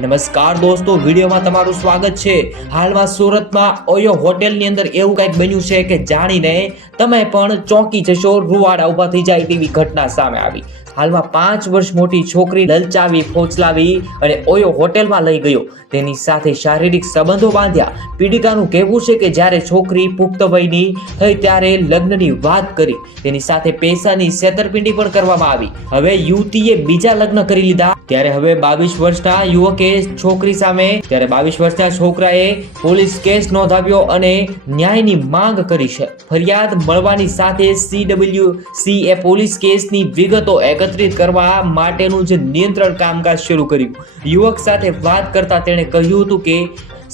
નમસ્કાર દોસ્તો, વિડીયોમાં તમારું સ્વાગત છે। હાલમાં સુરતમાં ઓયો હોટેલની અંદર એવું કંઈક બન્યું છે કે જાણીને તમે પણ ચોંકી જશો, રૂવાડા ઊભા થઈ જાય તેવી ઘટના સામે આવી। હાલમાં 5 વર્ષ મોટી છોકરી લલચાવી, ફોચલાવી અને ઓયો હોટેલમાં લઈ ગયો, તેની સાથે શારીરિક સંબંધો બાંધ્યા। પીડિતાનું કહેવું છે કે જ્યારે છોકરી પુખ્ત વયની થઈ ત્યારે લગ્નની વાત કરી, તેની સાથે પૈસાની છેતરપિંડી પણ કરવામાં આવી। હવે યુવતીએ બીજા લગ્ન કરી લીધા ત્યારે હવે 22 વર્ષના યુવકે છોકરી સામે 22 વર્ષના છોકરાએ પોલીસ કેસ નોંધાવ્યો અને ન્યાયની માંગ કરી છે। ફરિયાદ મળવાની સાથે CWC એ પોલીસ કેસની વિગતો એકત્રિત કરવા માટેનું જે નિયંત્રણ કામકાજ શરૂ કર્યું। યુવક સાથે વાત કરતા તેણે કહ્યું હતું કે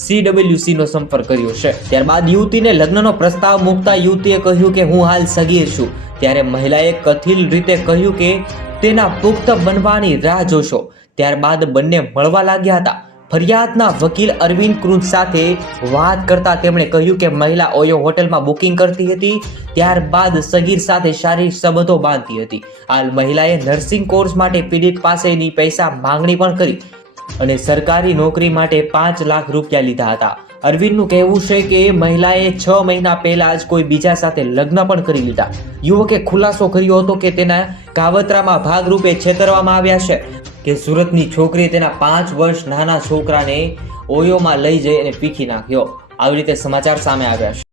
CWC નો સંપર્ક કર્યો છે। ત્યારબાદ યુવતીને લગ્નનો પ્રસ્તાવ મૂકતા યુવતીએ કહ્યું કે હું હાલ સગીર છું। ત્યારે મહિલાએ કથિત રીતે કહ્યું કે તેના પુખ્ત બનવાની રાહ જોશો। ત્યારબાદ બંને મળવા લાગ્યા હતા। ફરિયાદના વકીલ અરવિંદ કૃંજ સાથે વાત કરતા તેમણે કહ્યું કે મહિલા ઓયો હોટેલમાં બુકિંગ કરતી હતી, ત્યારબાદ સગીર સાથે શારીરિક સંબંધો બાંધતી હતી। હાલ મહિલાએ નર્સિંગ કોર્સ માટે પીડિત પાસેની પૈસા માંગણી પણ કરી અને સરકારી નોકરી માટે 5 લાખ રૂપિયા લીધા હતા। અરવિંદનું કહેવું છે કે મહિલાએ 6 મહિના પહેલા જ કોઈ બીજા સાથે લગ્ન પણ કરી લીધા। યુવકે ખુલાસો કર્યો હતો કે તેના કાવતરામાં ભાગરૂપે છેતરવામાં આવ્યા છે કે સુરતની છોકરીએ તેના 5 વર્ષ નાના છોકરાને ઓયોમાં લઈ જઈ અને પીખી નાખ્યો। આવી રીતે સમાચાર સામે આવ્યા છે।